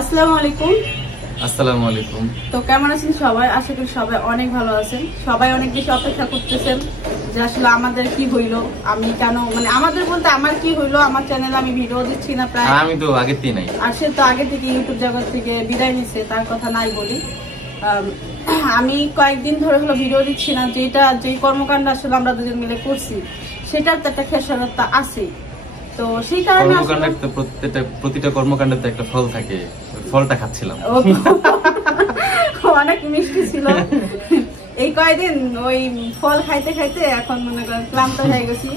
আসসালামু আলাইকুম। আসসালামু আলাইকুম। তো কেমন আছেন সবাই? আশা করি সবাই অনেক ভালো আছেন। সবাই অনেক বেশি অপেক্ষা করতেছেন যে আসলে আমাদের কি হইলো, আমি কেন মানে আমাদের বলতে আমার কি হইলো, আমার চ্যানেলে আমি ভিডিও দিচ্ছি না প্রায়। আমি তো আগে থেকে নাই, আর সে তো আগে থেকে ইউটিউব জগৎ থেকে বিদায় নিছে, তার কথা নাই বলি। আমি কয়েকদিন ধরে হলো ভিডিও দিচ্ছি না, যে কর্মকাণ্ড আসলে আমরা দুজন মিলে করছি সেটার তো একটা খেসারত আছে। তো সেই কারণে প্রতিটা কর্মকাণ্ডে তো একটা ফল থাকে, ফলটা খাচ্ছিলাম। অনেক মিষ্টি ছিল এই কয়েকদিন, ওই ফল খাইতে খাইতে এখন মনে করেন ক্লান্ত হয়ে গেছি।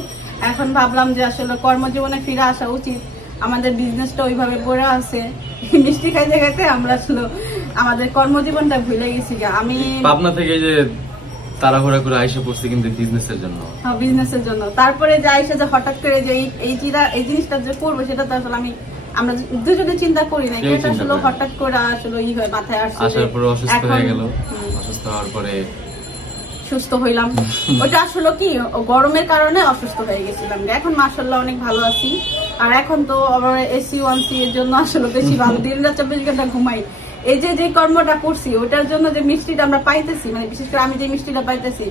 এখন ভাবলাম যে আসলে কর্মজীবনে ফিরে আসা উচিত। আমাদের বিজনেসটা ওইভাবে পড়ে আছে, মিষ্টি খাইতে খাইতে আমরা আসলে আমাদের কর্মজীবনটা ভুলে গেছি। আমি পাবনা থেকে যে তাড়াহুড়া করে আইসা পড়ছি কিন্তু বিজনেসের জন্য। হ্যাঁ, বিজনেসের জন্য। তারপরে যে আইসা যে হঠাৎ করে যে এই জিনিসটা যে করবো সেটা তো আসলে আমরা দুজনে চিন্তা করি না, এটা আসলে হঠাৎ করে আসলে ই হয় মাথায় আসছে। আসার পরে অসুস্থ হয়ে গেল, অসুস্থ হওয়ার পরে সুস্থ হইলাম। ওটা আসলে কি গরমের কারণে অসুস্থ হয়ে গেছিলাম। এখন মাশাআল্লাহ অনেক ভালো আছি। আর এখন তো আমার এসি 1C এর জন্য আসলে বেশি ভালো, দিন রাত 24 ঘন্টা ঘুমাই। এই যে কর্মটা করছি ওইটার জন্য যে মিষ্টিটা আমরা পাইতেছি, মানে বিশেষ করে আমি যে মিষ্টিটা পাইতেছি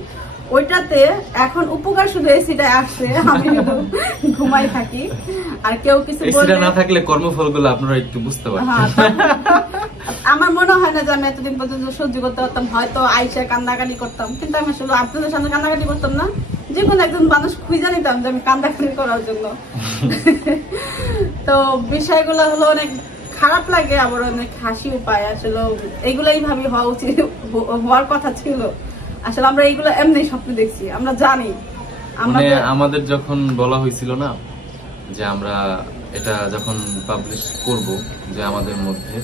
ওইটাতে এখন উপকার শুধু এসিটা আসছে, আমি ঘুমাই থাকি। আর কেউ কিছু বললে না থাকলে কর্মফলগুলো আপনারা একটু বুঝতে পারবেন। আমার মনে হয় না যে আমি এতদিন পর্যন্ত সহ্য করতে পারতাম, হয়তো আইসা কান্দাকাটি করতাম, কিন্তু আমি আসলে আপনাদের সামনে কান্দাকাটি করতাম না। যে কোনো একজন মানুষ খুঁজে নিতাম যে আমি কান্দাকাটি করার জন্য। তো বিষয়গুলো হলো অনেক খারাপ লাগে, আবার অনেক হাসিও পায়। আসলে এইগুলাই ভাবি হওয়া উচিত, হওয়ার কথা ছিল। আসলে আমরা এইগুলো এমনি স্বপ্ন দেখছি, আমরা জানি। আমাদের যখন বলা হয়েছিল না যে আমরা এটা যখন পাবলিশ করব, যে আমাদের মধ্যে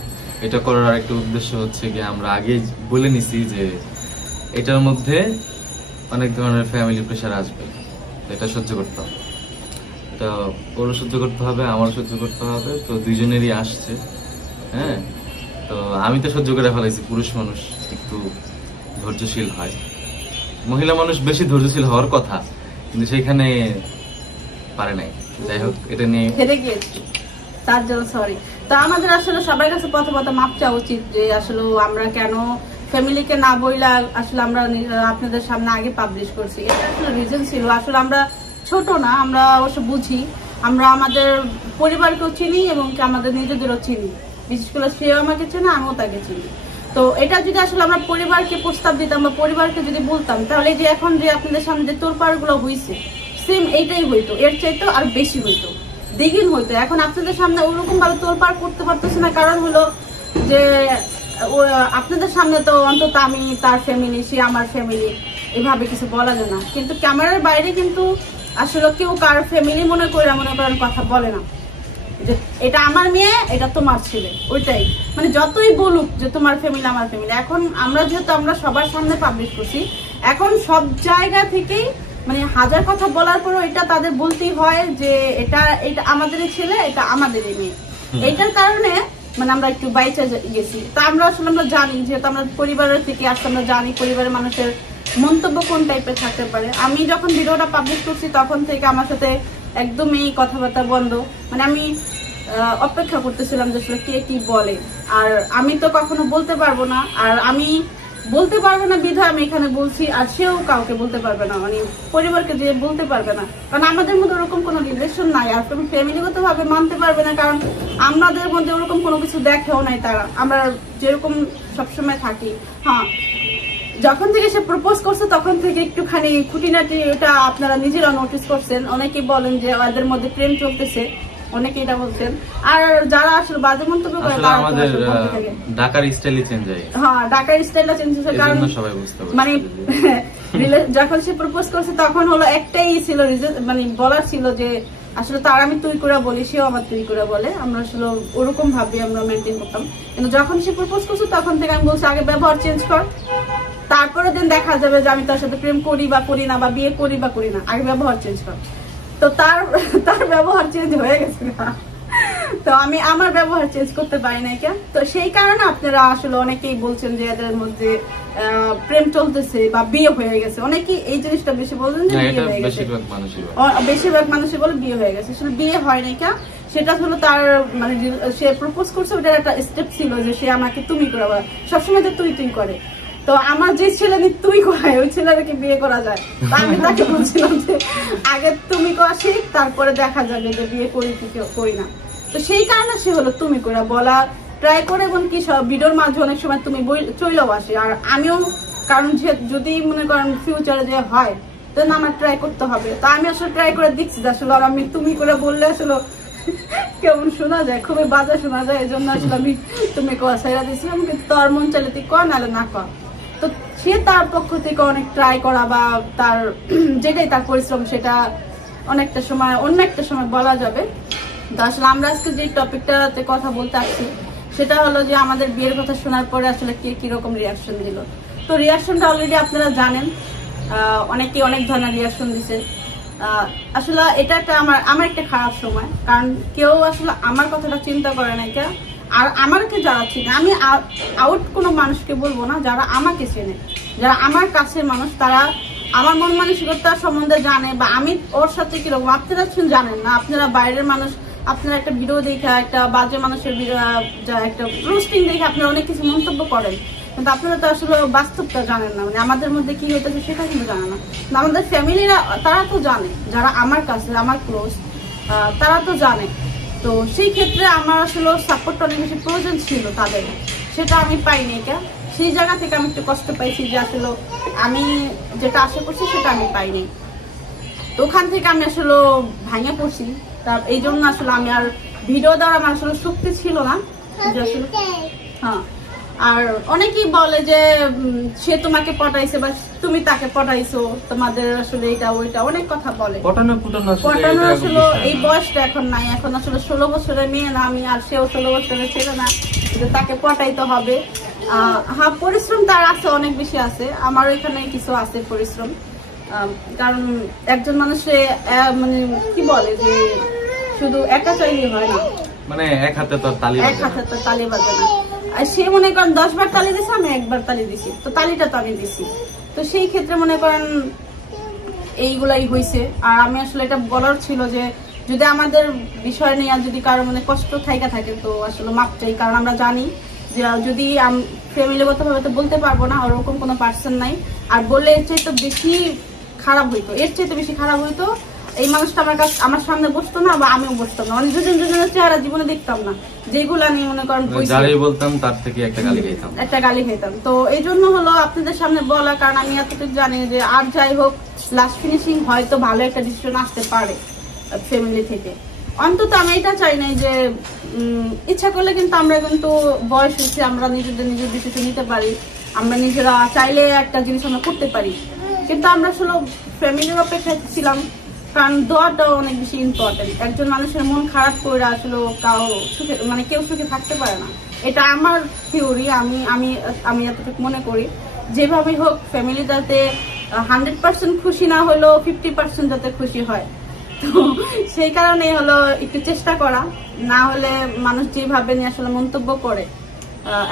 এটা করার আরেকটা উদ্দেশ্য হচ্ছে কি আমরা আগে বলে নিছি যে এটার মধ্যে অনেক ধরনের ফ্যামিলি প্রেশার আসবে, এটা সহ্য করতে হবে, এটা ওরও সহ্য করতে হবে, আমারও সহ্য করতে হবে। তো দুইজনেরই আসছে। হ্যাঁ, তো আমি তো সহ্য করে ফেলাইছি। পুরুষ মানুষ একটু ধৈর্যশীল হয়, মহিলা মানুষ বেশি ধৈর্যশীল হওয়ার কথা, কিন্তু সেখানে পারে নাই। যাই হোক, এটা নিয়ে হেরে গিয়েছি, তার জন্য সরি। তো আমাদের আসলে সবার কাছে প্রথমত মাপ চাওয়া উচিত যে আসলে আমরা কেন ফ্যামিলিকে না বইলা আসলে আমরা আপনাদের সামনে আগে পাবলিশ করছি। এটা আসলে রিজন ছিল, আসলে আমরা ছোট না, আমরা অবশ্য বুঝি। আমরা আমাদের পরিবারকেও চিনি এবং আমাদের নিজেদেরও চিনি, বিশেষ করে সেও আমাকে চেনে, আমিও তাকে চিনি। তো এটা যদি আসলে আমরা পরিবারকে প্রস্তাব দিতাম বা পরিবারকে যদি বলতাম, তাহলে যে এখন যে আপনাদের সামনে যে তোলপাড় গুলো হয়েছে সেম এইটাই হইতো, এর চাইতো আর বেশি হইতো, দ্বিগুণ হইতো। এখন আপনাদের সামনে ওরকম ভাবে তোলপাড় করতে পারতেছে না, কারণ হলো যে আপনাদের সামনে তো অন্তত আমি তার ফ্যামিলি, সে আমার ফ্যামিলি, এভাবে কিছু বলা যায় না। কিন্তু ক্যামেরার বাইরে কিন্তু আসলে কেউ কার ফ্যামিলি মনে করেন কথা বলে না যে এটা আমার মেয়ে, এটা তোমার ছেলে, ওইটাই। মানে যতই বলুক যে তোমার ফ্যামিলি আমার ফ্যামিলি, এখন আমরা যেহেতু আমরা সবার সামনে পাবলিশ করছি, এখন সব জায়গা থেকেই মানে হাজার কথা বলার পরও এটা তাদের বলতেই হয় যে এটা আমাদেরই ছেলে, এটা আমাদেরই মেয়ে। এইটার কারণে মানে আমরা একটু বাইচা গেছি। তা আমরা আসলে আমরা জানি, যেহেতু আমরা পরিবারের থেকে আসলে আমরা জানি পরিবারের মানুষের মন্তব্য কোন টাইপের থাকতে পারে। আমি যখন ভিডিওটা পাবলিশ করছি তখন থেকে আমার সাথে একদমই কথাবার্তা বন্ধ, মানে আমি অপেক্ষা করতেছিলাম যে আসলে কে কি বলে। আর আমি তো কখনো বলতে পারবো না, আর আমি বলতে পারবো না বিধায় আমি এখানে বলছি। আর সেও কাউকে বলতে পারবে না, মানে পরিবারকে যে বলতে পারবে না, কারণ আমাদের মধ্যে ওরকম কোনো রিলেশন নাই। আর তুমি ফ্যামিলিগত ভাবে মানতে পারবে না, কারণ আমাদের মধ্যে ওরকম কোনো কিছু দেখেও নাই তারা, আমরা যেরকম সবসময় থাকি। হ্যাঁ, যখন থেকে সে প্রপোজ করছে তখন থেকে একটুখানি খুঁটিনাটি ওটা আপনারা নিজেরা নোটিস করছেন। অনেকেই বলেন যে ওদের মধ্যে প্রেম চলতেছে, অনেকে এটা বলছেন। আর যারা আসলে বাজে মন্তব্য করে তারা ঢাকার স্টাইলই চেঞ্জ হয়। হ্যাঁ, ঢাকার স্টাইলটা চেঞ্জ হয়েছে, কারণ সবাই বুঝতে পারে মানে যখন সে প্রপোজ করছে তখন হলো একটাই ছিল, মানে বলার ছিল যে আসলে তার আমি তুই করে বলি, সেও আমার তুই করে বলে, আমরা আসলে ওরকম ভাবে আমরা মেনটেন করতাম। কিন্তু যখন সে প্রপোজ করছে তখন থেকে আমি বলছি আগে ব্যবহার চেঞ্জ কর, তারপরে দিন দেখা যাবে যে আমি তার সাথে প্রেম করি বা করি না, বা বিয়ে করি বা করি না, আগে ব্যবহার চেঞ্জ কর। তো তার ব্যবহার চেঞ্জ হয়ে গেছে। তো আমি আমার ব্যবহার চেঞ্জ করতে পারি না কেন, তো সেই কারণে আপনারা আসলে অনেকেই বলছেন যে এদের মধ্যে প্রেম চলতেছে বা বিয়ে হয়ে গেছে, অনেকেই এই জিনিসটা বেশি বলছেন যে বিয়ে হয়ে গেছে, বেশিরভাগ মানুষই বলে বিয়ে হয়ে গেছে। আসলে বিয়ে হয় নাই কেন, সেটা হলো তার মানে সে প্রপোজ করছে, ওটার একটা স্টেপ ছিল যে সে আমাকে তুমি করে, সবসময় তো তুই করে। তো আমার যে ছেলে তুই করায় ওই ছেলেটাকে বিয়ে করা যায়, আমি তাকে বলছিলাম যে আগে তুমি করা শিখ, তারপরে দেখা যাবে যে বিয়ে করি কি করি না। তো সেই কারণে সে হলো তুমি করে বলা ট্রাই করে, এবং কি সব ভিডিওর মাঝে অনেক সময় তুমি চলেও আসে। আর আমিও কারণ যদি মনে করেন ফিউচারে যে হয় তাহলে আমার ট্রাই করতে হবে, তো আমি আসলে ট্রাই করে দেখছি যে আসলে আর আমি তুমি করে বললে আসলে কেমন শোনা যায়, খুবই বাজে শোনা যায়, এই জন্য আসলে আমি তুমি কোয়া ছাইরা দিয়েছিলাম। কিন্তু তোর মন চাইলে তুই কর, নাহলে না কর। তো সে তার পক্ষ থেকে অনেক ট্রাই করা বা তার যেটাই তার পরিশ্রম সেটা অনেকটা সময় অন্য একটা সময় বলা যাবে। তো আসলে আমরা আজকে যে টপিকটাতে কথা বলতে আসছি সেটা হলো যে আমাদের বিয়ের কথা শোনার পরে আসলে কে কিরকম রিয়াকশন দিল। তো রিয়াকশনটা অলরেডি আপনারা জানেন, অনেকে অনেক ধরনের রিয়াকশন দিছে। আসলে এটা একটা আমার একটা খারাপ সময়, কারণ কেউ আসলে আমার কথাটা চিন্তা করে না কেন। আর আমাকে যারা চিনে, আমি আউট কোনো মানুষকে বলবো না, যারা আমাকে চেনে, যারা আমার কাছের মানুষ, তারা আমার মন মানসিকতা সম্বন্ধে জানে বা আমি ওর সাথে কিরকম। আপনারা জানেন না, আপনারা বাইরের মানুষ, আপনারা একটা ভিডিও দেখে একটা বাজে মানুষের একটা রোস্টিং দেখে আপনারা অনেক কিছু মন্তব্য করেন, কিন্তু আপনারা তো আসলে বাস্তবটা জানেন না, মানে আমাদের মধ্যে কি হইতেছে সেটা কিন্তু জানে না। আমাদের ফ্যামিলিরা তারা তো জানে, যারা আমার কাছে আমার ক্লোজ তারা তো জানে। তো সেই ক্ষেত্রে আমার আসলে সাপোর্টটা অনেক বেশি প্রয়োজন ছিল তাদের, সেটা আমি পাইনি। সেই জায়গা থেকে আমি একটু কষ্ট পাইছি যে আসলে আমি যেটা আশা করছি সেটা আমি পাইনি। তো ওখান থেকে আমি আসলে ভাঙে পড়ছি। এই জন্য আসলে আমি আর ভিডিও দেওয়ার আমার আসলে শক্তি ছিল না। হ্যাঁ, আর অনেকেই বলে যে সে তোমাকে পটাইছে বা তুমি তাকে পটাইছো, তোমাদের আসলে এটা ওইটা অনেক কথা বলে। পটানো আসলে এই বয়সটা এখন নাই, এখন আসলে 16 বছরের মেয়ে না আমি, আর সেও 16 বছরের ছেলে না যে তাকে পটাইতে হবে। হ্যাঁ, পরিশ্রম তার আছে, অনেক বেশি আছে, আমার এখানে কিছু আছে পরিশ্রম। কারণ একজন মানুষে মানে কি বলে যে শুধু একা চাইলে হয় না, মানে এক হাতে তো তালি বাজে না। আর সে মনে করেন 10 বার তালি দিছে, আমি একবার তালি দিছি, তো তালিটা তো আমি দিছি। তো সেই ক্ষেত্রে মনে করেন এইগুলাই হয়েছে। আর আমি আসলে এটা বলার ছিল যে যদি আমাদের বিষয় নিয়ে যদি কারো মনে কষ্ট থাকে তো আসলে মাপ চাই, কারণ আমরা জানি যে যদি ফ্যামিলিগত ভাবে তো বলতে পারবো না, ওরকম কোনো পার্সন নাই। আর বললে এর চাইতে বেশি খারাপ হইতো, এর চাইতে বেশি খারাপ হইতো এই মানুষটা আমার সামনে বসতো না বা আমিও বসতাম না, অনেক দুজনের চেহারা জীবনে দেখতাম না, যেগুলো আমি মনে করেন বলতাম তার থেকে একটা গালি খেতাম। তো এই জন্য হলো আপনাদের সামনে বলা, কারণ আমি এতটুকু জানি যে আর যাই হোক লাস্ট ফিনিশিং হয়তো ভালো একটা ডিসিশন আসতে পারে ফ্যামিলি থেকে। অন্তত আমি এটা চাই নাই যে ইচ্ছা করলে কিন্তু আমরা কিন্তু বয়স হচ্ছে, আমরা নিজের ডিসিশন নিতে পারি, আমরা নিজেরা চাইলে একটা জিনিস আমরা করতে পারি। কিন্তু আমরা আসলে ফ্যামিলির অপেক্ষায় ছিলাম, কারণ দোয়াটাও অনেক বেশি ইম্পর্টেন্ট। একজন মানুষের মন খারাপ করে আসলে কেউ সুখে থাকতে পারে না, এটা আমার থিওরি। আমি এতটুকু মনে করি যেভাবে হোক ফ্যামিলি যাতে 100% খুশি না হলেও 50% যাতে খুশি হয়। তো সেই কারণে হলো একটু চেষ্টা করা, না হলে মানুষ যেভাবে নিয়ে আসলে মন্তব্য করে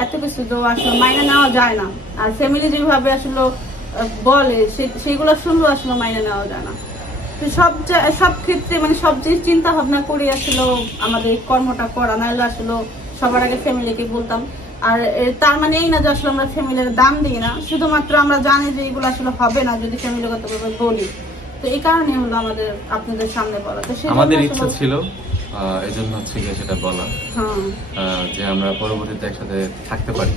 এত কিছু তো আসলে মাইনে নেওয়া যায় না। আর ফ্যামিলি যেভাবে আসলে বলে সেগুলো শুনলেও আসলে মাইনে নেওয়া যায় না। সব ক্ষেত্রে মানে সব জিনিস চিন্তা ভাবনা করে আসলে আমাদের কর্মটা করা, নাহলে আসলে সবার আগে ফ্যামিলিকে বলতাম। আর তার মানে এই না যে আসলে আমরা ফ্যামিলির দাম দিই না, শুধুমাত্র আমরা জানি যে এগুলো আসলে হবে না যদি ফ্যামিলিগত ভাবে বলি। তো এই কারণে হলো আমাদের আপনাদের সামনে বলা। তো আমাদের ইচ্ছা ছিল এজন্য হচ্ছে সেটা বলা, যে আমরা পরবর্তীতে একসাথে থাকতে পারি।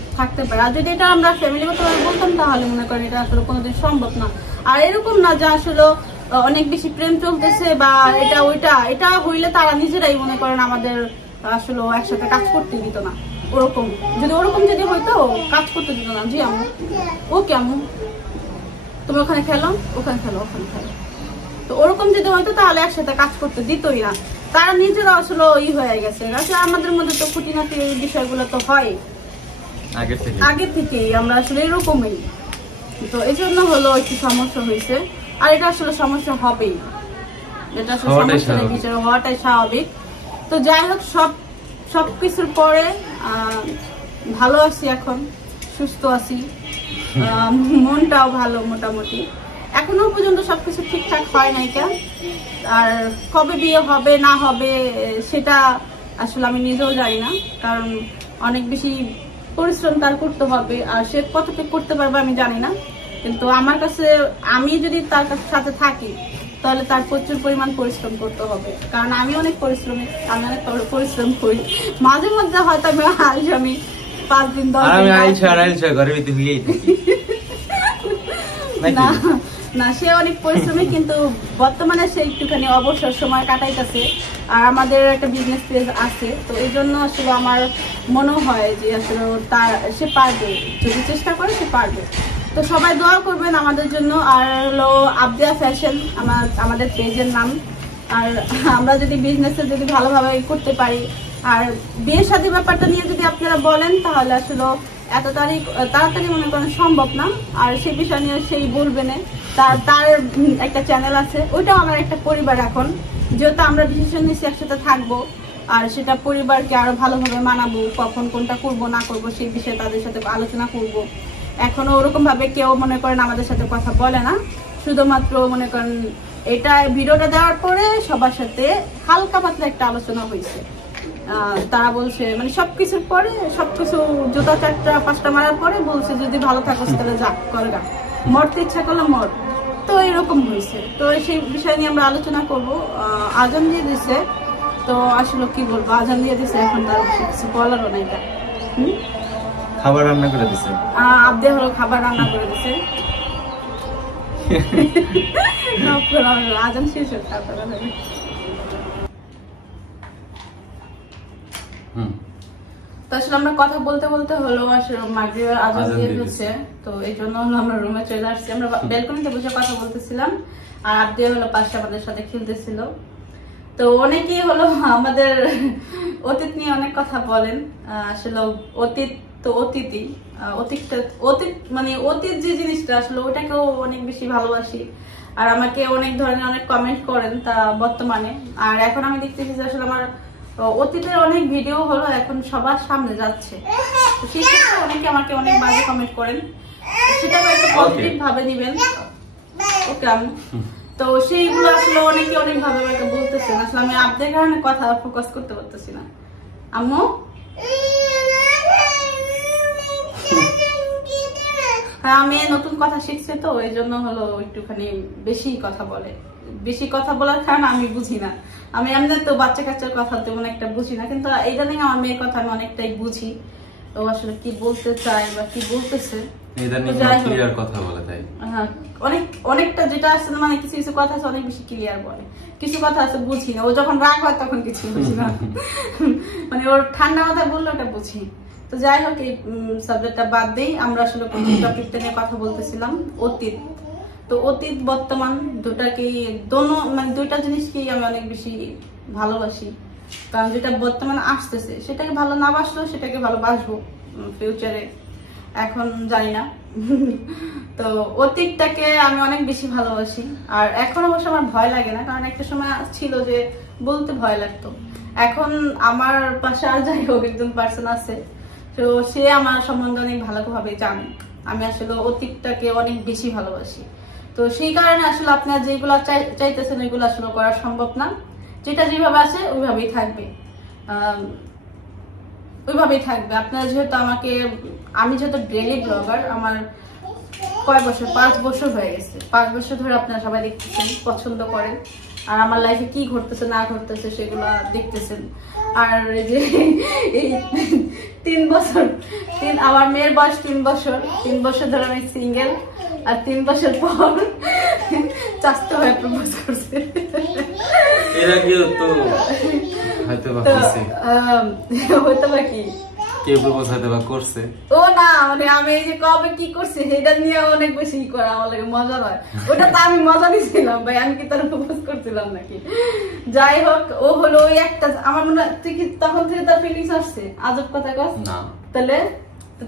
আর যদি এটা আমরা ফ্যামিলিগত ভাবে বলতাম তাহলে মনে করেন এটা আসলে কোনোদিন সম্ভব না। আর এরকম না যে আসলে অনেক বেশি প্রেম চলতেছে বা এটা হইলে তারা নিজেরাই মনে করেন আমাদের আসলে একসাথে কাজ করতে দিত না। ওরকম যদি হইতো কাজ করতে দিত না। জি আম্মু, ওকে আম্মু তুমি ওখানে খেলো, ওখানে খেলো। তো ওরকম যদি হইতো তাহলে একসাথে কাজ করতে দিতই না। তারা নিজেরা আসলে হয়ে গেছে। আসলে আমাদের মধ্যে তো খুঁটিনাটি এই বিষয়গুলো তো হয় আগে থেকেই, আমরা আসলে এরকমই। তো এই জন্য হলো একটু সমস্যা হয়েছে। আর এটা আসলে সমস্যা হবেই, যেটা আসলে সমস্যা হওয়াটাই স্বাভাবিক। তো যাই হোক, সব সবকিছুর পরে ভালো আছি, এখন সুস্থ আছি, মনটাও ভালো মোটামুটি। এখনো পর্যন্ত সবকিছু ঠিকঠাক হয় নাই কেন, আর কবে বিয়ে হবে না হবে সেটা আসলে আমি নিজেও জানি না, কারণ অনেক বেশি পরিশ্রম তার করতে হবে, আর সে কতটুকু করতে পারবে আমি জানি না। কিন্তু আমার কাছে, আমি যদি তার সাথে থাকি তাহলে তার প্রচুর পরিমাণ পরিশ্রম করতে হবে, কারণ আমি অনেক পরিশ্রমী, আমি অনেক পরিশ্রম করি। মাঝে মধ্যে হয়তো আমি 5 দিন 10 দিন না, সে অনেক পরিশ্রমী, কিন্তু বর্তমানে সে একটুখানি অবসর সময় কাটাইতেছে, আর আমাদের একটা বিজনেস পেজ আছে, তো এই জন্য আসলে আমার মনে হয় যে আসলে সে পারবে, যদি চেষ্টা করে সে পারবে। তো সবাই দোয়া করবেন আমাদের জন্য। আর হলো আবদিয়া ফ্যাশন আমাদের পেজের নাম। আর আমরা যদি বিজনেসে যদি ভালোভাবে করতে পারি, আর বিয়ে শাদী ব্যাপারটা নিয়ে যদি আপনারা বলেন, তাহলে আসলে এত তাড়াতাড়ি মনে করেন সম্ভব না। আর সেই বিষয় নিয়ে সেই বলবেন, তার একটা চ্যানেল আছে, ওইটাও আমার একটা পরিবার। এখন যেহেতু আমরা ডিসিশন নিচ্ছি একসাথে থাকবো, আর সেটা পরিবারকে আরো ভালোভাবে মানাবো, কখন কোনটা করবো না করবো সেই বিষয়ে তাদের সাথে আলোচনা করব। এখনো ওরকম ভাবে কেউ মনে করেন আমাদের সাথে কথা বলে না, শুধুমাত্র মনে করেন এটা ভিডিওটা দেওয়ার পরে সবার সাথে হালকা পাতলা একটা আলোচনা হয়েছে। তারা বলছে মানে সবকিছুর পরে, সবকিছু জুতা 4টা 5টা মারার পরে বলছে যদি ভালো থাকো তাহলে যা করগা, মরতে ইচ্ছা করলে মর। তো এরকম হয়েছে, তো সেই বিষয় নিয়ে আমরা আলোচনা করব। আজান দিয়ে দিছে, তো আসলে কি বলবো, আজান দিয়ে দিছে, এখন তার কিছু বলারও নাই। এটা খাবার রান্না করে দিছে, আবদে হলো খাবার রান্না করে দিছে। আজান শেষ হয়ে খাবার রান্না। তো আসলে আমরা কথা বলতে বলতে হলো আসলে মাগরিবের আজান দিয়ে দিচ্ছে, তো এই জন্য হলো আমরা রুমে চলে আসছি। আমরা ব্যালকনিতে বসে কথা বলতেছিলাম, আর আবদে হলো পাশে আমাদের সাথে খেলতেছিল। তো অনেকেই হলো আমাদের অতীত নিয়ে অনেক কথা বলেন। আসলে অতীত তো অতীতই, অতীত মানে অতীত যে জিনিসটা আসলে ওটাকেও অনেক বেশি ভালোবাসি। আর আমাকে অনেক ধরনের অনেক কমেন্ট করেন তা বর্তমানে। আর এখন আমি দেখতেছি যে আসলে আমার অতীতের অনেক ভিডিও হলো এখন সবার সামনে যাচ্ছে, তো সেই ক্ষেত্রে অনেকে আমাকে অনেক বাজে কমেন্ট করেন, সেটাকে একটা পজিটিভ ভাবে নিবেন। ওকে, তো সেইগুলো আসলে অনেকে অনেক ভাবে আমাকে বলতেছেন, আসলে আমি আপনাদের কারণে কথা ফোকাস করতে পারতেছি না। আম্মু আমি নতুন কথা শিখছে, তো এই জন্য হলো একটুখানি বেশি কথা বলে। বেশি কথা বলার কারণ আমি বুঝি না, আমি এমনি তো বাচ্চা কাচ্চার কথা তেমন একটা বুঝি না, কিন্তু এইটা নিয়ে আমার মেয়ের কথা আমি অনেকটাই বুঝি। তো আসলে কি বলতে চাই বা কি বলতেছে অনেকটা যেটা আছে, মানে কিছু কিছু কথা আছে অনেক বেশি ক্লিয়ার বলে, কিছু কথা আছে বুঝি না। ও যখন রাগ হয় তখন কিছু বুঝি না, মানে ওর ঠান্ডা মাথায় বললে ওটা বুঝি। তো যাই হোক, এই সাবজেক্টটা বাদ দেই, আমরা আসলে টপিকটা নিয়ে কথা বলতেছিলাম অতীত। তো অতীত বর্তমান দুটাকেই মানে দুইটা জিনিসকেই আমি অনেক বেশি ভালোবাসি, কারণ যেটা বর্তমানে আসতেছে সেটাকে ভালো না বাসলেও সেটাকে ভালোবাসবো ফিউচারে, এখন জানি না। তো অতীতটাকে আমি অনেক বেশি ভালোবাসি, আর এখন অবশ্য আমার ভয় লাগে না, কারণ একটা সময় ছিল যে বলতে ভয় লাগতো। এখন আমার পাশে আর যাই হোক একজন পার্সন আছে, তো সে আমার সম্বন্ধে অনেক ভালোভাবে জানে আমি আসলে অতীতটাকে অনেক বেশি ভালোবাসি। তো সেই কারণে আসলে আপনারা যেগুলো চাইতেছেন ওইগুলো আসলে করা সম্ভব না, যেটা যেভাবে আছে ওইভাবেই থাকবে, ওইভাবেই থাকবে। আপনারা যেহেতু আমি যেহেতু ডেইলি ব্লগার, আমার কয় বছর, 5 বছর হয়ে গেছে, 5 বছর ধরে আপনারা সবাই দেখতেছেন, পছন্দ করেন, আর আমার লাইফে কি ঘটতেছে না ঘটতেছে সেগুলো দেখতেছেন। আর যে এই 3 বছর, আমার মেয়ের বয়স 3 বছর ধরে আমি সিঙ্গেল, আর 3 বছর পর চাস্তো হয়ে প্রপোজ করছে। হয়তো বা কি কেউ প্রপোজ হয়তো বা করছে, ও না, মানে আমি এই যে কবে কি করছি সেটা নিয়ে অনেক বেশি করা আমার লাগে মজা হয়। ওটা তো আমি মজা নিছিলাম ভাই, আমি কি তার প্রপোজ করছিলাম নাকি? যাই হোক, ও হলো ওই একটা, আমার মনে হয় তুই কি তখন থেকে তার ফিলিংস আসছে? আজব কথা কস না, তাহলে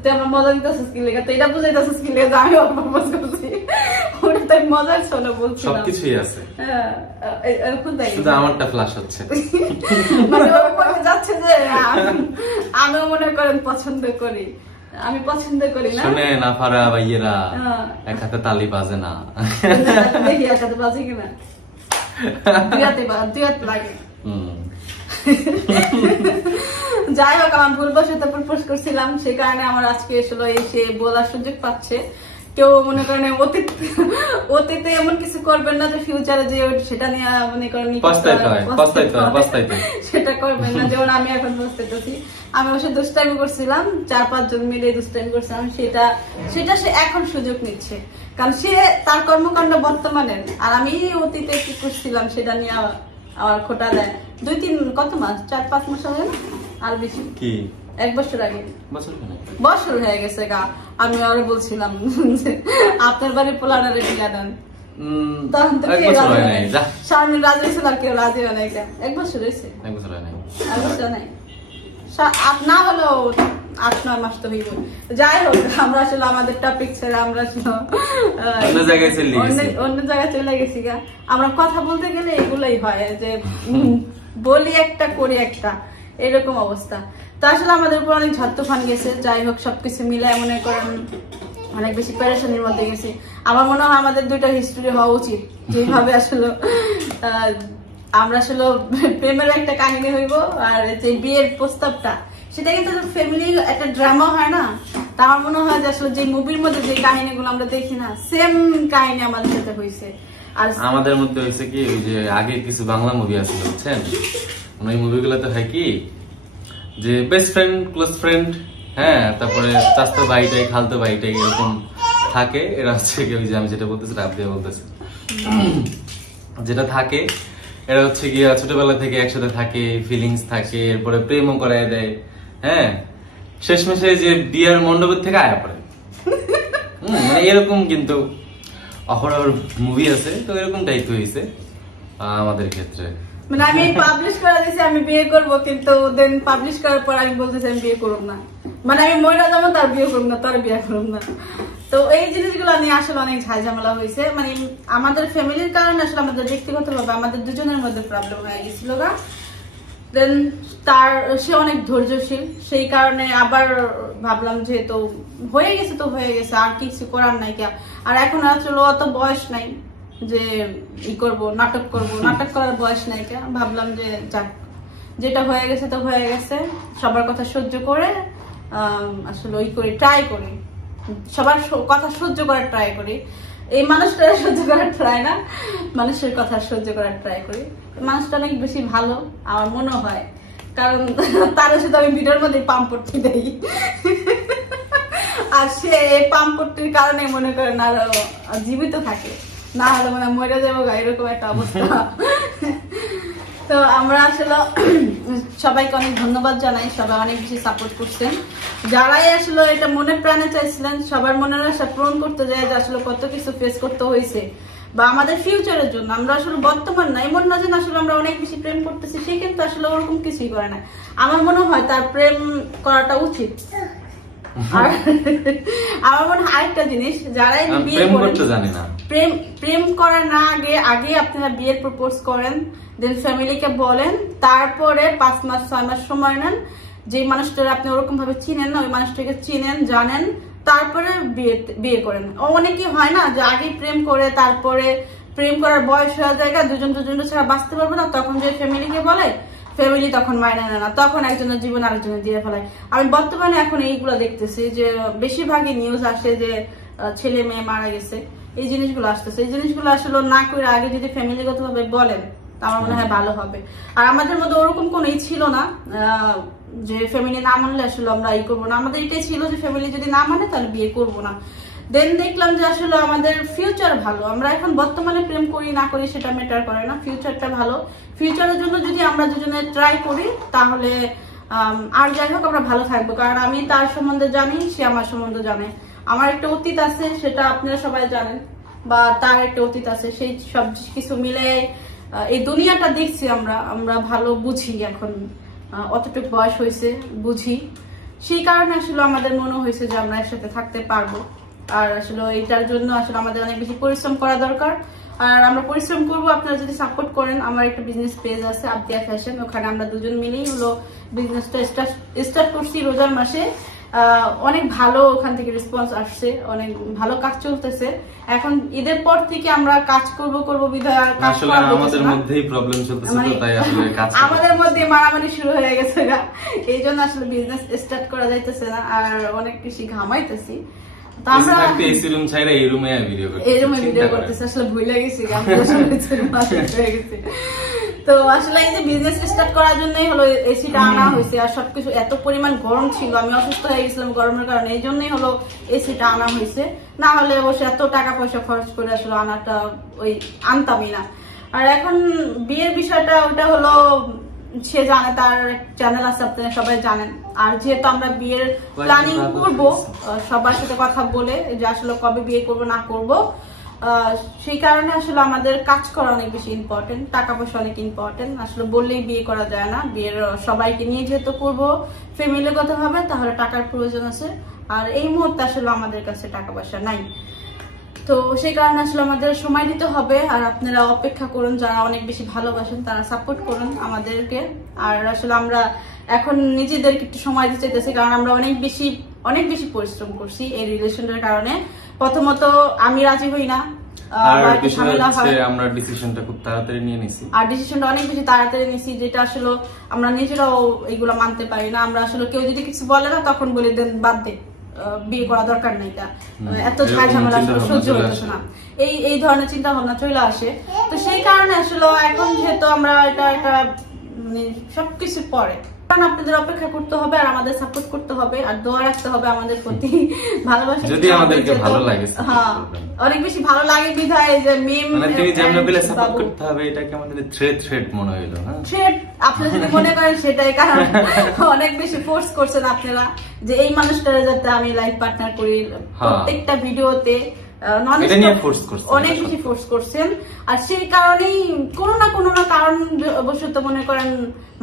তুই আমার মজা দিতেছিস কি লেগে, তো এটা বুঝাইতেছিস কি লেগে আমি প্রপোজ করছি, ওটা তাই মজার ছলে বলছিলাম। সবকিছুই আছে, শুধু আমারটা ফ্ল্যাশ হচ্ছে। মানে ও বলে যাচ্ছে যে আমিও মনে করেন পছন্দ করি, আমি পছন্দ করি না। শুনে না ফারা ভাইয়েরা, এক হাতে তালি বাজে না। দেখি এক হাতে বাজে কিনা, দুই হাত লাগে। যাই হোক, আমার ভুলবশত প্রপোজ করছিলাম, সেই কারণে আমার আজকে আসলে এসে বলার সুযোগ পাচ্ছে। কেউ মনে করেন অতীতে এমন কিছু করবেন না যে ফিউচারে যে সেটা নিয়ে মনে করেন সেটা করবেন না, যেমন আমি এখন বুঝতেছি। আমি অবশ্য দুষ্টাইমি করছিলাম, 4-5 জন মিলে দুষ্টাইমি করছিলাম, সেটা সে এখন সুযোগ নিচ্ছে, কারণ সে তার কর্মকাণ্ড বর্তমানের, আর আমি অতীতে কি করছিলাম সেটা নিয়ে আমার খোটা দেয়। 2-3 কত মাস, 4-5 মাস হবে না, আর বেশি কি 1 বছর আগে, বছর হয়ে গেছে গা। আমি আরো বলছিলাম যে আপনার বাড়ি পোলাডারে ঢিলা দেন, তখন তো কেউ রাজি হয় নাই, শারমিন রাজি হয়েছিল, আর কেউ রাজি হয় নাই। 1 বছর হয়েছে, 1 বছর নাই, না হলো 8-9 মাস তো হইব। যাই হোক, আমরা আসলে আমাদের টপিক ছেড়ে আমরা অন্য জায়গায় চলে গেছি গা। আমরা কথা বলতে গেলে এগুলোই হয় যে বলি একটা করি একটা, এরকম অবস্থা। তো আসলে আমাদের উপর অনেক ঝড় তুফান গেছে। যাই হোক, সবকিছু মিলায় মনে করেন অনেক বেশি প্যারেশানির মধ্যে গেছি। আমার মনে হয় আমাদের 2টা হিস্ট্রি হওয়া উচিত, যেভাবে আসলে আমরা আসলে প্রেমের একটা কাহিনী হইব, আর যে বিয়ের প্রস্তাবটা সেটা কিন্তু ফ্যামিলি একটা ড্রামা হয় না। তা আমার মনে হয় যে আসলে যে মুভির মধ্যে যে কাহিনীগুলো আমরা দেখি না, সেম কাহিনী আমাদের সাথে হয়েছে। আর আমাদের মধ্যে হয়েছে কি, ওই যে আগে কিছু বাংলা মুভি আছে বুঝছেন, ওই মুভিগুলোতে হয় কি যে বেস্ট ফ্রেন্ড, ক্লোজ ফ্রেন্ড, হ্যাঁ, তারপরে চাচতো ভাইটাই, খালতো ভাইটাই এরকম থাকে। এরা হচ্ছে কি, ওই যে আমি যেটা বলতেছি, রাব দিয়ে বলতেছি, যেটা থাকে এরা হচ্ছে গিয়া ছোটবেলা থেকে একসাথে থাকে, ফিলিংস থাকে, এরপরে প্রেমও করায় দেয়, হ্যাঁ, শেষমেশে যে বিয়ের মণ্ডপের থেকে আয়া পড়ে। মানে এরকম কিন্তু অহরহ মুভি আছে। তো এরকম টাইপ হয়েছে আমাদের ক্ষেত্রে। মানে আমি পাবলিশ করে দিয়েছি আমি বিয়ে করবো, কিন্তু দেন পাবলিশ করার পর আমি বলতেছি আমি বিয়ে করব না, মানে আমি মহিলা যাবো তার বিয়ে করবো না, তার বিয়ে করবো না। তো এই জিনিসগুলো নিয়ে আসলে অনেক ঝামেলা হয়েছে। মানে আমাদের ফ্যামিলির কারণে আসলে আমাদের ব্যক্তিগত ভাবে আমাদের দুজনের মধ্যে প্রবলেম হয়ে গেছিল গা। দেন সে অনেক ধৈর্যশীল, সেই কারণে আবার ভাবলাম যে তো হয়ে গেছে তো হয়ে গেছে, আর কিছু করার নাই কে। আর এখন আসলে অত বয়স নাই যে নাটক করার বয়স নাই কে। ভাবলাম যে যাক, যেটা হয়ে গেছে তো হয়ে গেছে, সবার কথা সহ্য করে আসলে ট্রাই করি, সবার কথা সহ্য করার ট্রাই করি। এই মানুষটা সহ্য করার ট্রাই না, মানুষের কথা সহ্য করার ট্রাই করি। মানুষটা অনেক বেশি ভালো আমার মনে হয়, কারণ তার সাথে আমি ভিডিওর মধ্যে পাম্পটি দেই, আর সে পাম্পটির কারণে মনে করেন আর জীবিত থাকে, না হলে মানে মরে যাবো গা, এরকম একটা অবস্থা। তো আমরা আসলে সবাইকে অনেক ধন্যবাদ জানাই, সবাই অনেক বেশি সাপোর্ট করছেন। যারাই আসলে এটা মনে প্রাণে চাইছিলেন, সবার মনের আশা পূরণ করতে যায় যে আসলে কত কিছু ফেস করতে হয়েছে, বা আমাদের ফিউচারের জন্য। আমরা আসলে বর্তমান না, এমন না যে আসলে আমরা অনেক বেশি প্রেম করতেছি, সে কিন্তু আসলে ওরকম কিছুই করে না। আমার মনে হয় তার প্রেম করাটা উচিত। আর আমার মনে হয় আরেকটা জিনিস, যারাই বিয়ে করতে জানে না, প্রেম করার না আগে আপনারা বিয়ের প্রপোজ করেন, দেন ফ্যামিলিকে বলেন, তারপরে 5 মাস 6 মাস সময় নেন, যে মানুষটার আপনি ওরকম ভাবে চিনেন না, ওই মানুষটাকে চিনেন জানেন, তারপরে বিয়ে করেন। অনেকে হয় না যে আগে প্রেম করে তারপরে প্রেম করার বয়স হয়ে যায়, দুজন ছাড়া বাঁচতে পারবো না, তখন যে ফ্যামিলিকে বলে, ফ্যামিলি তখন মাইনে নেয় না, তখন একজনের জীবন আরেকজনের দিয়ে ফেলায়। আমি বর্তমানে এখন এইগুলো দেখতেছি যে বেশিরভাগই নিউজ আসে যে ছেলে মেয়ে মারা গেছে, এই জিনিসগুলো আসতেছে। এই জিনিসগুলো আসলে না করে আগে যদি ফ্যামিলিগত ভাবে বলেন, আমার মনে হয় ভালো হবে। আর আমাদের মধ্যে ওরকম কোনো ছিল না যে ফ্যামিলি না মানলে আসলে আমরা করবো না। আমাদের এটাই ছিল যে ফ্যামিলি যদি না মানে তাহলে বিয়ে করবো না। দেন দেখলাম যে আসলে আমাদের ফিউচার ভালো, আমরা এখন বর্তমানে প্রেম করি না করি সেটা ম্যাটার করে না, ফিউচারটা ভালো। ফিউচারের জন্য যদি আমরা দুজনে ট্রাই করি তাহলে আর যাই হোক আমরা ভালো থাকবো, কারণ আমি তার সম্বন্ধে জানি, সে আমার সম্বন্ধে জানে। আমার একটা অতীত আছে, সেটা আপনারা সবাই জানেন, বা তার একটা অতীত আছে, সেই সব কিছু মিলে এই দুনিয়াটা দেখছি আমরা ভালো বুঝি। এখন অতটুকু বয়স হয়েছে, বুঝি, সেই কারণে আসলে আমাদের মনে হয়েছে যে আমরা একসাথে থাকতে পারবো। আর আসলে এটার জন্য আসলে আমাদের অনেক বেশি পরিশ্রম করা দরকার, আর আমরা পরিশ্রম করবো। আপনারা যদি সাপোর্ট করেন, আমার একটা বিজনেস পেজ আছে আবদিয়া ফ্যাশন, ওখানে আমরা দুজন মিলেই হলো বিজনেসটা স্টার্ট করছি রোজার মাসে। অনেক ভালো ওখান থেকে রেসপন্স আসছে, অনেক ভালো কাজ চলতেছে। এখন ঈদের পর থেকে আমরা কাজ করবো বিধায় আমাদের মধ্যে মারামারি শুরু হয়ে গেছে, এই জন্য আসলে বিজনেস স্টার্ট করা যাইতেছে না, আর অনেক বেশি ঘামাইতেছি। তো আসলে এই যে বিজনেস স্টার্ট করার জন্যই হলো এসিটা আনা হয়েছে, আর সবকিছু এত পরিমাণ গরম ছিল, আমি অসুস্থ হয়ে গেছিলাম গরমের কারণে, এই জন্যই হলো এসিটা আনা হয়েছে। না হলে অবশ্য এত টাকা পয়সা খরচ করে আসলে আনাটা আনতামই না। আর এখন বিয়ের বিষয়টা ওটা হলো সে জানে, তার চ্যানেল আছে, আপনারা সবাই জানেন। আর যেহেতু আমরা বিয়ের প্ল্যানিং করবো সবার সাথে কথা বলে যে আসলে কবে বিয়ে করবো না করবো, সেই কারণে আসলে আমাদের কাজ করা অনেক বেশি ইম্পর্টেন্ট, টাকা পয়সা অনেক ইম্পর্টেন্ট। আসলে বললেই বিয়ে করা যায় না, বিয়ের সবাইকে নিয়ে যেহেতু করবো ফ্যামিলিগত ভাবে, তাহলে টাকার প্রয়োজন আছে। আর এই মুহূর্তে আসলে আমাদের কাছে টাকা পয়সা নাই, তো সেই কারণে আসলে আমাদের সময় দিতে হবে। আর আপনারা অপেক্ষা করুন, যারা অনেক বেশি ভালোবাসেন তারা সাপোর্ট করুন আমাদেরকে। আর আসলে আমরা এখন নিজেদেরকে একটু সময় দিতে চাইতেছি, কারণ আমরা অনেক বেশি পরিশ্রম করছি এই রিলেশনের কারণে। প্রথমত আমি রাজি হই না, আর ডিসিশনটা খুব তাড়াতাড়ি নিয়ে নিছি, আর ডিসিশনটা অনেক বেশি তাড়াতাড়ি নিছি, যেটা আসলে আমরা নিজেরাও এগুলো মানতে পারি না। আমরা আসলে কেউ যদি কিছু বলে না, তখন বলে দেন বাদ দে, বিয়ে করা দরকার নেই, এত ঝামেলা সহ্য হইতেছে না, এই ধরনের চিন্তা ভাবনা চলে আসে। তো সেই কারণে আসলে এখন যেহেতু আমরা এটা একটা সবকিছু পরে, কারণ আপনাদের অপেক্ষা করতে হবে, আর আমাদের সাপোর্ট করতে হবে, আর দোয়া রাখতে হবে আমাদের প্রতি, ভালোবাসা যদি আমাদেরকে ভালো লাগে। হ্যাঁ, অনেক বেশি ভালো লাগে বিধায় যে মিম তুমি যেমন বলে সাপোর্ট করতে হবে, এটাকে আমাদের থ্রেড মনে হলো না, থ্রেড আপনি যদি মনে করেন সেটাই, কারণ অনেক বেশি ফোর্স করছেন আপনারা যে এই মানুষটার যাতে আমি লাইফ পার্টনার করি, প্রত্যেকটা ভিডিওতে অনেক বেশি ফোর্স করছেন। আর সেই কারণেই কোনো না কারণ অবশ্যই মনে করেন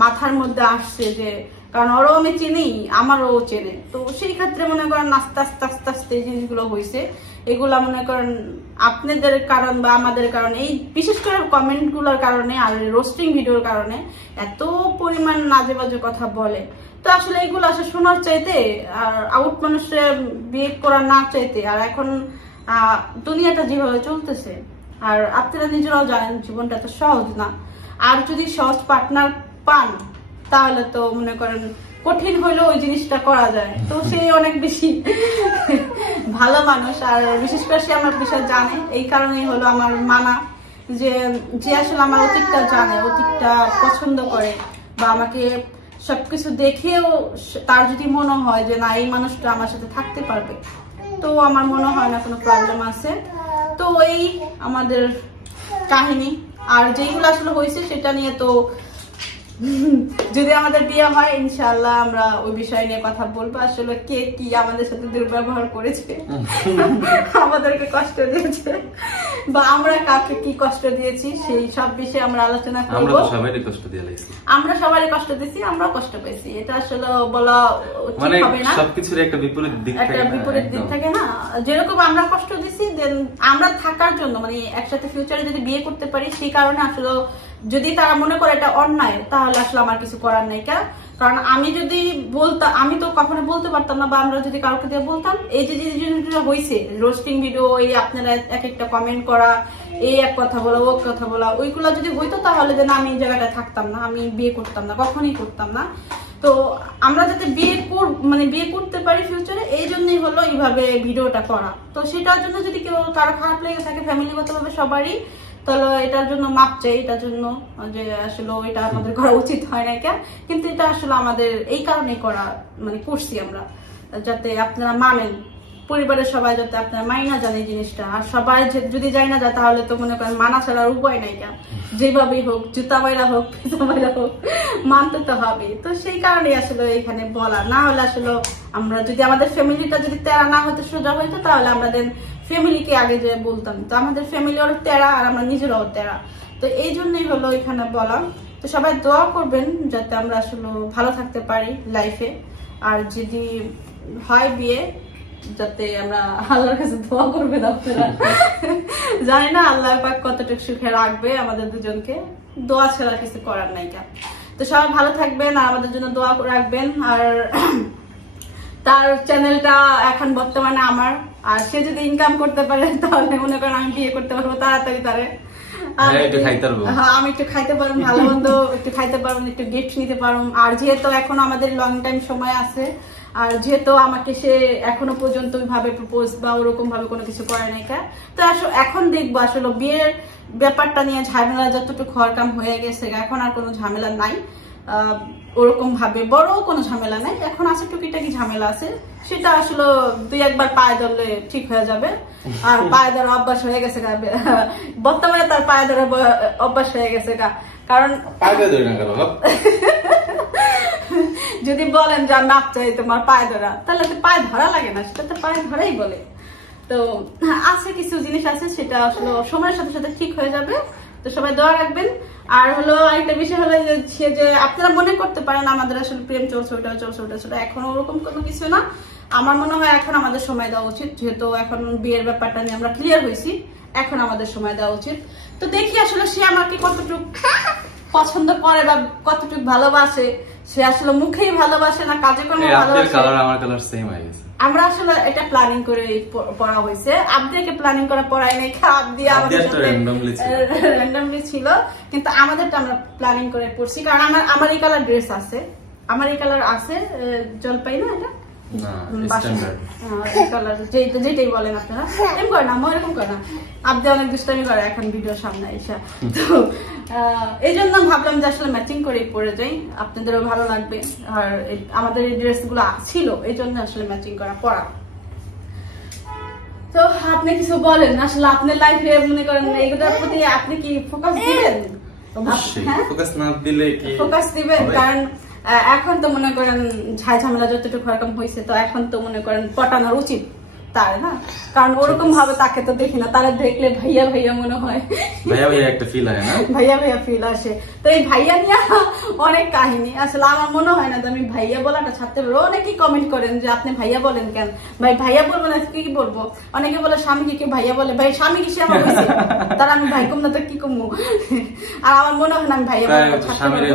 মাথার মধ্যে আসছে যে, কারণ ওরও আমি চিনি, আমারও চেনে, তো সেই ক্ষেত্রে মনে করেন আস্তে আস্তে এই জিনিসগুলো হয়েছে। এগুলা মনে করেন আপনাদের কারণ বা আমাদের কারণে, এই বিশেষ করে কমেন্ট গুলোর কারণে আর রোস্টিং ভিডিওর কারণে এত পরিমাণ নাজে বাজে কথা বলে। তো আসলে এগুলো আসলে শোনার চাইতে, আর আউট মানুষের বিয়ে করার না চাইতে, আর এখন দুনিয়াটা যেভাবে চলতেছে, আর আপনারা নিজেরাও জানেন জীবনটা এত সহজ না। আর যদি সহজ পার্টনার পান, তাহলে তো মনে করেন কঠিন হইলেও ওই জিনিসটা করা যায়। তো সে অনেক বেশি ভালো মানুষ, আর বিশেষ করে সে আমার বিষয় জানে, এই কারণেই হলো আমার মানা যে আসলে আমার অতীতটা জানে, অতীতটা পছন্দ করে, বা আমাকে সবকিছু দেখেও তার যদি মনে হয় যে না এই মানুষটা আমার সাথে থাকতে পারবে, তো আমার মনে হয় না কোনো প্রবলেম আছে। তো এই আমাদের কাহিনী, আর যেগুলো আসলে হয়েছে সেটা নিয়ে তো যদি আমাদের বিয়ে হয় ইনশাআল্লাহ আমরা ওই বিষয় নিয়ে কথা বলবো। আসলে কে কি আমাদের সাথে দুর্ব্যবহার করেছে, আমাদেরকে কষ্ট দিয়েছে, বা আমরা কাকে কি কষ্ট দিয়েছি, সেই সব বিষয়ে আমরা আলোচনা করবো। আমরা সবারই কষ্ট দিয়েছি, আমরা কষ্ট পেয়েছি, এটা আসলে বলা ঠিক হবে না। সবকিছুর একটা বিপরীত দিক থাকে না, যেরকম আমরা কষ্ট দিয়েছি, দেন আমরা থাকার জন্য মানে একসাথে ফিউচারে যদি বিয়ে করতে পারি, সেই কারণে আসলে যদি তারা মনে করে এটা অন্যায়, তাহলে আসলে আমার কিছু করার নেই। কারণ আমি যদি বলতাম, আমি তো কখনো বলতে পারতাম না, বা আমরা যদি কাউকে দিয়ে বলতাম, এই যে জিনিসগুলো হয়েছে রোস্টিং ভিডিও, এই আপনারা এক একটা কমেন্ট করা, এই এক কথা বলা ও কথা বলা, ওইগুলো যদি হইতো তাহলে যেন আমি এই জায়গাটা থাকতাম না, আমি বিয়ে করতাম না, কখনই করতাম না। তো আমরা যাতে বিয়ে করতে পারি ফিউচারে, এই জন্যই হলো এইভাবে ভিডিওটা করা। তো সেটার জন্য যদি কেউ কারো খারাপ লেগে থাকে ফ্যামিলিগত ভাবে সবারই, তাহলে এটার জন্য মাপ চাই, এটার জন্য যে আসলে এটা আমাদের করা উচিত হয় না, কিন্তু এটা আসলে আমাদের এই কারণে করা করছি আমরা, যাতে আপনারা মানেন, পরিবারের সবাই যাতে আপনারা মাইনা জানে জিনিসটা। আর সবাই যদি যাই না যায়, তাহলে তো মনে করেন মানা ছাড়ার উপায় নাই, যেভাবেই হোক, জুতা বাইরা হোক, পিতা বাইরা হোক, মানতে তো হবে। তো সেই কারণে আসলে এখানে বলা, না হলে আসলে আমরা যদি আমাদের ফ্যামিলিটা যদি তেরা না হতে সোজা হইতো, তাহলে আমাদের ফ্যামিলিকে আগে যে বলতাম। তো আমাদের ফ্যামিলি ওর তেরা, আর আমরা নিজেরাও তেরা, তো এই জন্যই হলো এখানে বলা। তো সবাই দোয়া করবেন যাতে আমরা আসলে ভালো থাকতে পারি লাইফে। আর যদি হয় বিয়ে, যাতে আমরা আল্লাহর কাছে দোয়া করবেন আপনারা। জানি না আল্লাহ পাক কতটুকু সুখে রাখবে আমাদের দুজনকে, দোয়া ছাড়া কিছু করার নাই। তো সবাই ভালো থাকবেন আর আমাদের জন্য দোয়া রাখবেন। আর তার চ্যানেলটা এখন বর্তমানে আমার, আর সে যদি ইনকাম করতে পারে তাহলে মনে করেন আমি বিয়ে করতে পারবো তাড়াতাড়ি তারে। আমি একটু খাইতে পারবো, ভালো মন্দ একটু খাইতে পারবো, একটু গিফট নিতে পারবো। আর যেহেতু এখন আমাদের লং টাইম সময় আছে, আর যেহেতু আমাকে সে এখনো পর্যন্ত ভাবে প্রপোজ বা ওরকম ভাবে কোনো কিছু করে নাই, তো এখন দেখবো আসলে বিয়ের ব্যাপারটা নিয়ে ঝামেলা যতটুকু হওয়ার কাম হয়ে গেছে, এখন আর কোনো ঝামেলা নাই। ওরকম ভাবে বড় কোনো ঝামেলা নাই, এখন আছে টুকিটাকি ঝামেলা আছে, সেটা আসলে 2-1 বার পায়ে ধরলে ঠিক হয়ে যাবে। আর পায়ে ধরা অভ্যাস হয়ে গেছে, বর্তমানে তার পায়ে ধরা অভ্যাস হয়ে গেছে। কারণ যদি বলেন যে মাপ চাই তোমার পায়ে ধরা, তাহলে তো পায়ে ধরা লাগে না, সেটা তো পায়ে ধরাই বলে। তো আছে কিছু জিনিস আছে, সেটা আসলে সময়ের সাথে সাথে ঠিক হয়ে যাবে। তো সবাই দোয়া রাখবেন। আর হলো আরেকটা বিষয় হলো যে আপনারা মনে করতে পারেন আমাদের আসলে প্রেম চলছে, ওটা চলছে, ওটা চলছে, এখন ওরকম কোনো কিছু না। আমার মনে হয় এখন আমাদের সময় দেওয়া উচিত, যেহেতু এখন বিয়ের ব্যাপারটা নিয়ে আমরা ক্লিয়ার হয়েছি, এখন আমাদের সময় দেওয়া উচিত। তো দেখি আসলে সে আমাকে কতটুকু পছন্দ করে বা কতটুকু ভালোবাসে, সে আসলে মুখেই ভালোবাসে না কাজে কর্মে ভালোবাসে। আমরা আসলে এটা প্ল্যানিং করে পড়া হয়েছে, আবদিকে প্ল্যানিং করে পড়াই নাই, আবদি আমাদের র্যান্ডমলি ছিল, কিন্তু আমাদেরটা আমরা প্ল্যানিং করে পড়ছি। কারণ আমার এই কালার ড্রেস আছে, আমার এই কালার আছে, জলপাই না এটা যেটাই বলেন আপনারা, এরকম করে না, এরকম করে না। আবদি অনেক দুষ্টামি করে এখন ভিডিওর সামনে এসে, তো এই জন্য ভাবলাম যে আসলে ম্যাচিং করে পরে যাই, আপনাদেরও ভালো লাগবে। আর আমাদের এই ড্রেস গুলো ছিল, এই জন্য আসলে ম্যাচিং করা পরা। তো আপনি কিছু বলেন, আসলে আপনার লাইফে মনে করেন এগুলোর প্রতি আপনি কি ফোকাস দিবেন? ফোকাস দিবেন, কারণ এখন তো মনে করেন ঝামেলা যতটুকু রকম হয়েছে, তো এখন তো মনে করেন পটানোর উচিত তার না, কারণ ওরকম ভাবে তাকে তো দেখি না, তারা দেখলে ভাইয়া ভাইয়া মনে হয়, ভাইয়া ভাইয়া একটা ফিল হয় না, ভাইয়া ভাইয়া ফিল আসে। তো এই ভাইয়া নিয়ে অনেক কাহিনী, আসলে আমার মনে হয় না যে আমি ভাইয়া বলাটা ছাড়তে পারবো। অনেকেই কমেন্ট করেন যে আপনি ভাইয়া বলেন কেন, ভাই ভাইয়া বলবো না কি বলবো, অনেকে বলে স্বামীকে কেউ ভাইয়া বলে, ভাই স্বামী কি সে আমার হয়েছে, তার আমি ভাই কম না তো কি কমবো। আর আমার মনে হয় না আমি ভাইয়া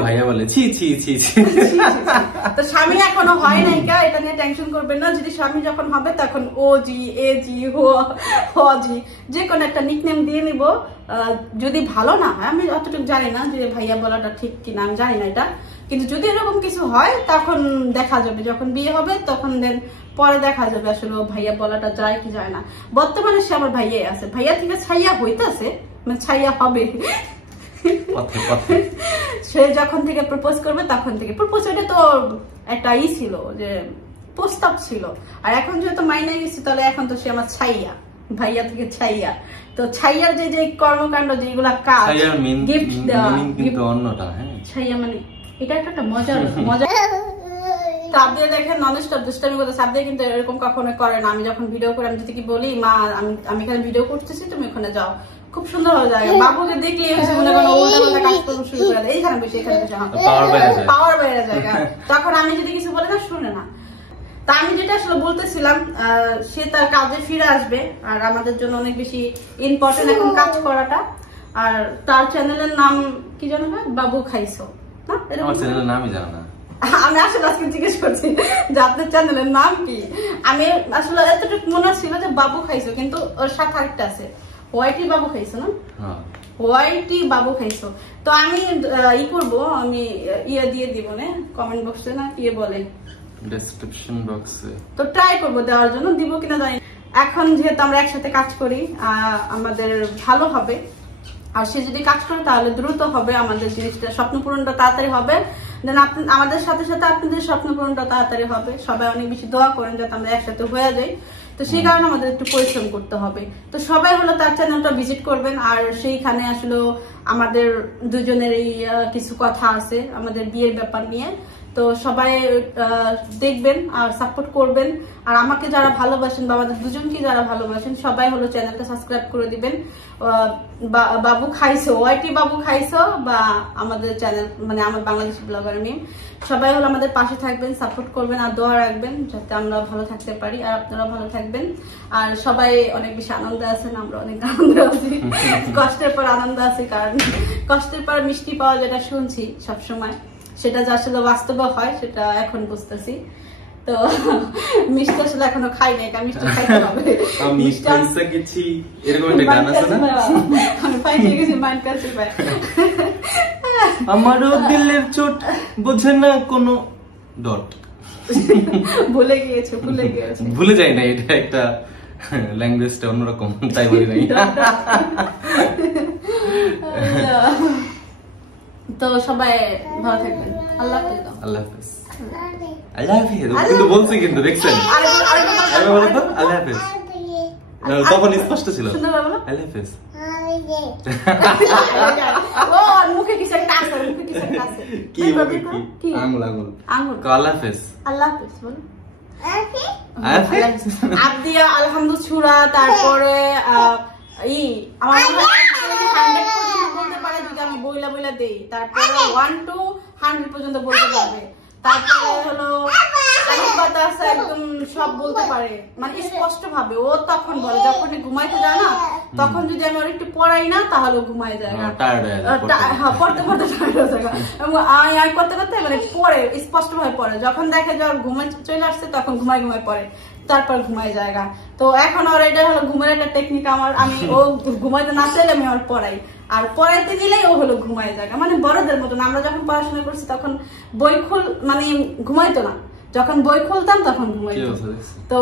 ভাইয়া বলে ছি ছি ছি ছি। তো স্বামী এখনো হয় নাই, এটা নিয়ে টেনশন করবেন না, যদি স্বামী যখন হবে তখন ও জি, এ জি, হো জি, যে কোনো একটা নিকনেম দিয়ে নিব। যদি ভালো না হয়, আমি অতটুকু জানি না যে ভাইয়া বলাটা ঠিক কিনা, আমি জানি না এটা, কিন্তু যদি এরকম কিছু হয় তখন দেখা যাবে, যখন বিয়ে হবে তখন দেন পরে দেখা যাবে আসলে ভাইয়া বলাটা যায় কি যায় না। বর্তমানে সে আমার ভাইয়াই আছে, ভাইয়া থেকে ছাইয়া হইতেছে, মানে ছাইয়া হবে। সে যখন থেকে প্রপোজ করবে তখন থেকে প্রপোজ, এটা তো একটা ছিল যে প্রস্তাব ছিল, আর এখন যেহেতু মাইনে গেছি তাহলে এখন তো সে আমার ছাইয়া, ভাইয়া থেকে ছাইয়া। তো ছাইয়ার যে যে কর্মকাণ্ড যেগুলা কাজ, গিফট দেওয়া, ছাইয়া মানে এটা একটা মজার মজা। সাবদিয়া দেখেন ননস্টপ দুষ্টামি করতে, সাবদিয়া কিন্তু এরকম কখনো করে না। আমি যখন ভিডিও করি, আমি যদি বলি মা আমি এখানে ভিডিও করতেছি, তুমি ওখানে যাও, খুব সুন্দর হয়ে যায়। বাবুকে দেখলে মনে করেন ওটা কাজ করতে শুরু করে দেয়, এইখানে বসে এখানে বসে পাওয়ার বেড়ে যায়। তখন আমি যদি কিছু বলি না, শুনে না। তা আমি যেটা আসলে বলতেছিলাম, সে তার কাজে ফিরে আসবে, আর আমাদের জন্য অনেক বেশি ইম্পর্টেন্ট এখন কাজ করাটা। আর তার চ্যানেলের নাম কি জানো না, বাবু খাইছো না, আমার চ্যানেলের নামই জানো না। আমি আসলে আজকে জিজ্ঞেস করছি যে আপনার চ্যানেলের নাম কি। আমি আসলে এতটুকু মনে ছিল যে বাবু খাইছো, কিন্তু ওর সাথে আরেকটা আছে, হোয়াইটি বাবু খাইছো না, হোয়াইটি বাবু খাইছো। তো আমি ই করবো, আমি ইয়ে দিয়ে দিব না কমেন্ট বক্সে, না ইয়ে বলে ডেসক্রিপশন বক্সে, তো ট্রাই করবো দেওয়ার জন্য, দিব কিনা জানি। এখন যেহেতু আমরা একসাথে কাজ করি, আমাদের ভালো হবে। আর সে যদি কাজ করে তাহলে দ্রুত হবে, আমাদের জিনিসটা স্বপ্ন পূরণটা তাড়াতাড়ি হবে। দেন আমাদের সাথে সাথে আপনাদের স্বপ্ন পূরণটা তাড়াতাড়ি হবে। সবাই অনেক বেশি দোয়া করেন যাতে আমরা একসাথে হয়ে যাই, তো সেই কারণে আমাদের একটু পরিশ্রম করতে হবে। তো সবাই হলো তার চ্যানেলটা ভিজিট করবেন, আর সেইখানে আসলে আমাদের দুজনের এই কিছু কথা আছে আমাদের বিয়ের ব্যাপার নিয়ে। তো সবাই দেখবেন আর সাপোর্ট করবেন, আর আমাকে যারা ভালোবাসেন বা আমাদের দুজনকে যারা ভালোবাসেন সবাই হলো চ্যানেলটা সাবস্ক্রাইব করে দিবেন। বাবু খাইছো, ওয়াইটি বাবু খাইছো বা আমাদের চ্যানেল মানে আমার বাংলাদেশি ব্লগার মিম, সবাই হলো আমাদের পাশে থাকবেন, সাপোর্ট করবেন আর দোয়া রাখবেন যাতে আমরা ভালো থাকতে পারি আর আপনারা ভালো থাকবেন। আর সবাই অনেক বেশি আনন্দে আছেন, আমরা অনেক আনন্দে আছি। কষ্টের পর আনন্দ আছে, কারণ কষ্টের পর মিষ্টি পাওয়া যেটা শুনছি সবসময়, সেটা যে আসলে বাস্তবে হয় সেটা এখন বুঝতেছি। তো মিষ্টি আসলে এখনো খাই নাই, মিষ্টি খাইতে হবে। আমি পাইতে গেছি মান কাছে পাই। আমারও দিলের চোট বোঝে না কোনো ডট। ভুলে গিয়েছে, ভুলে যাই না, এটা একটা ল্যাঙ্গুয়েজটা অন্যরকম, তাই বলি নাই। তো সবাই ভালো থাকবেন, আল্লাহ হাফেজ। আল্লাহ হাফেজ। আল্লাহ হাফেজ কিন্তু বলছি, কিন্তু দেখছেন আল্লাহ হাফেজ তখন স্পষ্ট ছিল। আল্লাহ হাফেজ। ও মুখে কিছু একটা আছে, কি আঙ্গুল আল্লাহ হাফেজ। আল্লাহ হাফেজ বল। আব্দিয়া আলহামদুলিল্লাহ ছুরা, তারপরে আমার বলতে পারে যদি আমি বইলা দেই, তারপরে 1 to 100 পর্যন্ত বলতে পারবে। তারপরে হলো একদম সব বলতে পারে, মানে স্পষ্ট ভাবে। ও তখন বলে যখনই ঘুমাইতে যায় না, তখন যদি আমি ওর একটু পড়াই না তাহলে ঘুমাই যায়, পড়তে করতে করতে মানে পড়ে, স্পষ্ট ভাবে পড়ে। যখন দেখে যে ওর ঘুমাই চলে আসছে তখন ঘুমাই পড়ে, তারপর ঘুমাই জায়গা। তো এখন ওর এটা হলো ঘুমের একটা টেকনিক আমার, আমি ও ঘুমাইতে না চাইলে আমি ওর পড়াই, আর পড়াইতে গেলেই ও হলো ঘুমাই জায়গা। মানে বড়দের মতন, আমরা যখন পড়াশোনা করছি তখন বই মানে ঘুমাইতো না, যখন বই খুলতাম তখন ঘুমাইতো। তো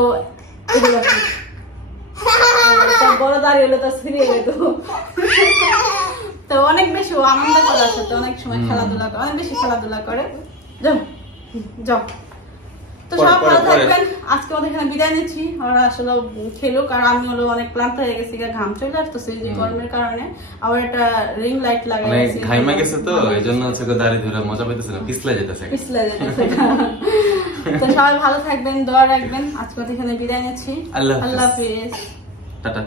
এগুলো বড় দাঁড়িয়ে হলো তো ফিরিয়ে যেত। তো অনেক বেশি আনন্দ করার সাথে অনেক সময় খেলাধুলা করে, অনেক বেশি খেলাধুলা করে। যাও তো সব ভালো থাকবেন। আজকে আমাদের এখানে বিদায় নিচ্ছি, ওরা আসলে খেলুক, আর আমি হলো অনেক ক্লান্ত হয়ে গেছি, ঘাম চলে আসতেছে এই যে গরমের কারণে। আবার একটা রিং লাইট লাগাইছি, ঘাইমা গেছে তো এইজন্য হচ্ছে দাঁড়িয়ে ধরে মজা পাইতেছিলাম, পিছলা যেতেছে। তো সবাই ভালো থাকবেন, দোয়া রাখবেন। আজকে এখানে বিদায় নিচ্ছি, আল্লাহ হাফেজ, টাটা।